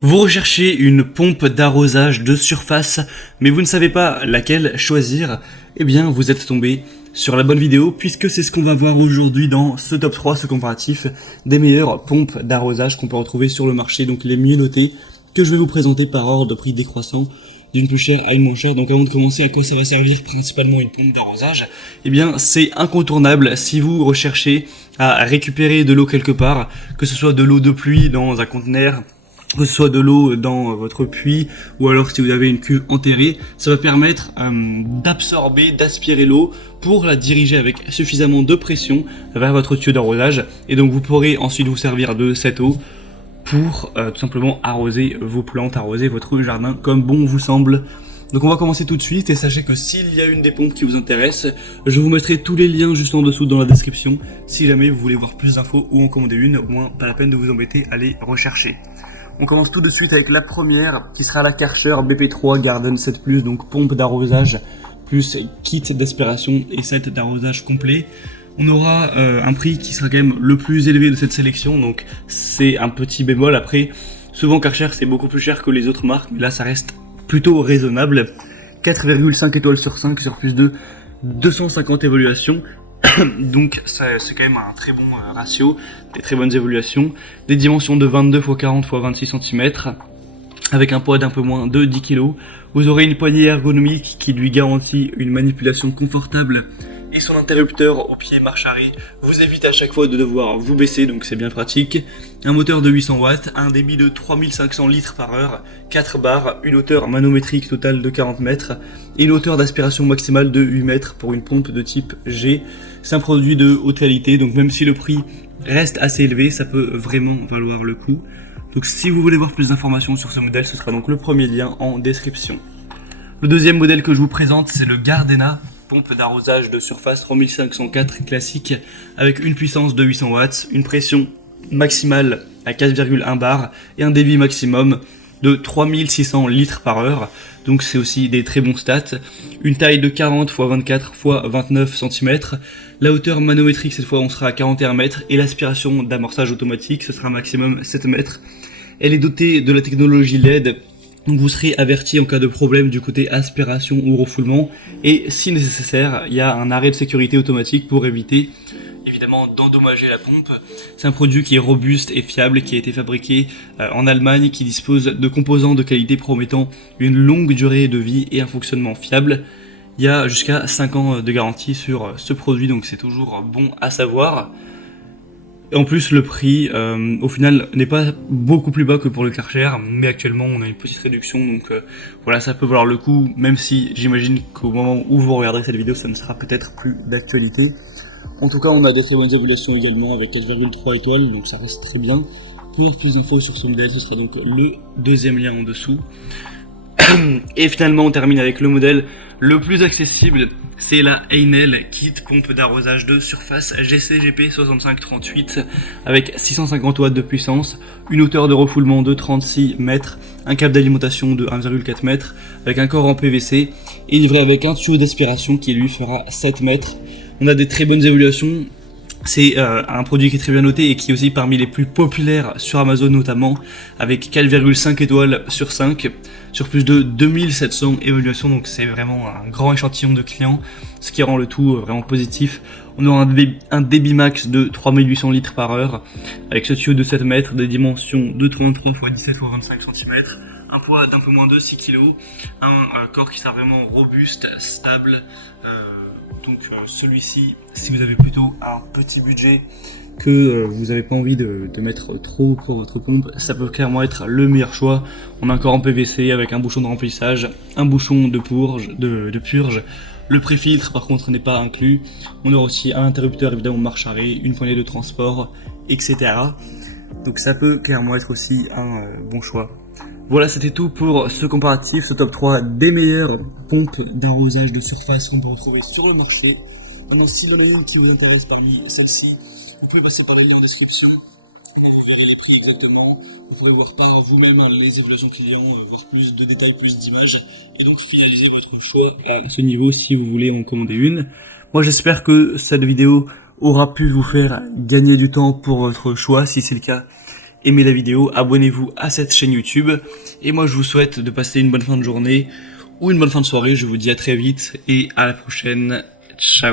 Vous recherchez une pompe d'arrosage de surface, mais vous ne savez pas laquelle choisir. Eh bien, vous êtes tombé sur la bonne vidéo, puisque c'est ce qu'on va voir aujourd'hui dans ce top 3, ce comparatif des meilleures pompes d'arrosage qu'on peut retrouver sur le marché, donc les mieux notées, que je vais vous présenter par ordre de prix décroissant, d'une plus chère à une moins chère. Donc avant de commencer, à quoi ça va servir principalement une pompe d'arrosage? Eh bien, c'est incontournable si vous recherchez à récupérer de l'eau quelque part, que ce soit de l'eau de pluie dans un conteneur, que ce soit de l'eau dans votre puits, ou alors si vous avez une cuve enterrée, ça va permettre d'absorber, d'aspirer l'eau pour la diriger avec suffisamment de pression vers votre tuyau d'arrosage, et donc vous pourrez ensuite vous servir de cette eau pour tout simplement arroser vos plantes, arroser votre jardin comme bon vous semble. Donc on va commencer tout de suite, et sachez que s'il y a une des pompes qui vous intéresse, je vous mettrai tous les liens juste en dessous dans la description, si jamais vous voulez voir plus d'infos ou en commander une, au moins pas la peine de vous embêter à les rechercher. On commence tout de suite avec la première, qui sera la Karcher BP3 Garden 7+, donc pompe d'arrosage plus kit d'aspiration et set d'arrosage complet. On aura un prix qui sera quand même le plus élevé de cette sélection, donc c'est un petit bémol. Après, souvent Karcher c'est beaucoup plus cher que les autres marques, mais là ça reste plutôt raisonnable. 4,5 étoiles sur 5 sur plus de 250 évaluations. Donc c'est quand même un très bon ratio, des très bonnes évaluations, des dimensions de 22 x 40 x 26 cm, avec un poids d'un peu moins de 10 kg. Vous aurez une poignée ergonomique qui lui garantit une manipulation confortable, et son interrupteur au pied marche arrêt vous évite à chaque fois de devoir vous baisser, donc c'est bien pratique. Un moteur de 800 watts, un débit de 3500 litres par heure, 4 barres, une hauteur manométrique totale de 40 mètres et une hauteur d'aspiration maximale de 8 mètres pour une pompe de type G. C'est un produit de haute qualité, donc même si le prix reste assez élevé, ça peut vraiment valoir le coup. Donc si vous voulez voir plus d'informations sur ce modèle, ce sera donc le premier lien en description. Le deuxième modèle que je vous présente, c'est le Gardena, pompe d'arrosage de surface 3504 classique, avec une puissance de 800 watts, une pression maximale à 4,1 bar et un débit maximum de 3600 litres par heure. Donc c'est aussi des très bons stats. Une taille de 40 x 24 x 29 cm. La hauteur manométrique, cette fois on sera à 41 mètres, et l'aspiration d'amorçage automatique, ce sera maximum 7 mètres. Elle est dotée de la technologie LED, donc vous serez averti en cas de problème du côté aspiration ou refoulement, et si nécessaire, il y a un arrêt de sécurité automatique pour éviter évidemment d'endommager la pompe. C'est un produit qui est robuste et fiable, qui a été fabriqué en Allemagne, qui dispose de composants de qualité promettant une longue durée de vie et un fonctionnement fiable. Il y a jusqu'à 5 ans de garantie sur ce produit, donc c'est toujours bon à savoir. Et en plus, le prix, au final, n'est pas beaucoup plus bas que pour le Karcher, mais actuellement, on a une petite réduction, donc voilà, ça peut valoir le coup, même si j'imagine qu'au moment où vous regarderez cette vidéo, ça ne sera peut-être plus d'actualité. En tout cas, on a des très bonnes évaluations également, avec 4,3 étoiles, donc ça reste très bien. Pour plus d'infos sur ce modèle, ce sera donc le deuxième lien en dessous. Et finalement, on termine avec le modèle le plus accessible, c'est la Heinel Kit pompe d'arrosage de surface GCGP 6538 avec 650 watts de puissance, une hauteur de refoulement de 36 mètres, un câble d'alimentation de 1,4 mètres avec un corps en PVC, et livré avec un tuyau d'aspiration qui lui fera 7 mètres. On a des très bonnes évaluations. C'est un produit qui est très bien noté et qui est aussi parmi les plus populaires sur Amazon notamment, avec 4,5 étoiles sur 5 sur plus de 2700 évaluations, donc c'est vraiment un grand échantillon de clients, ce qui rend le tout vraiment positif. On aura un débit max de 3800 litres par heure avec ce tuyau de 7 mètres, des dimensions de 33 x 17 x 25 cm, un poids d'un peu moins de 6 kg, un corps qui sera vraiment robuste, stable. Donc celui-ci, si vous avez plutôt un petit budget, que vous n'avez pas envie de mettre trop pour votre pompe, ça peut clairement être le meilleur choix. On a un corps en PVC avec un bouchon de remplissage, un bouchon de purge, le pré-filtre par contre n'est pas inclus. On aura aussi un interrupteur évidemment marche arrêt, une poignée de transport, etc. Donc ça peut clairement être aussi un bon choix. Voilà, c'était tout pour ce comparatif, ce top 3 des meilleures pompes d'arrosage de surface qu'on peut retrouver sur le marché. Maintenant, s'il y en a une qui vous intéresse parmi celles-ci, vous pouvez passer par les liens en description et vous verrez les prix exactement. Vous pourrez voir par vous-même les évaluations clients, voir plus de détails, plus d'images, et donc finaliser votre choix à ce niveau si vous voulez en commander une. Moi, j'espère que cette vidéo aura pu vous faire gagner du temps pour votre choix. Si c'est le cas, aimez la vidéo, abonnez-vous à cette chaîne YouTube. Et moi je vous souhaite de passer une bonne fin de journée ou une bonne fin de soirée. Je vous dis à très vite et à la prochaine. Ciao.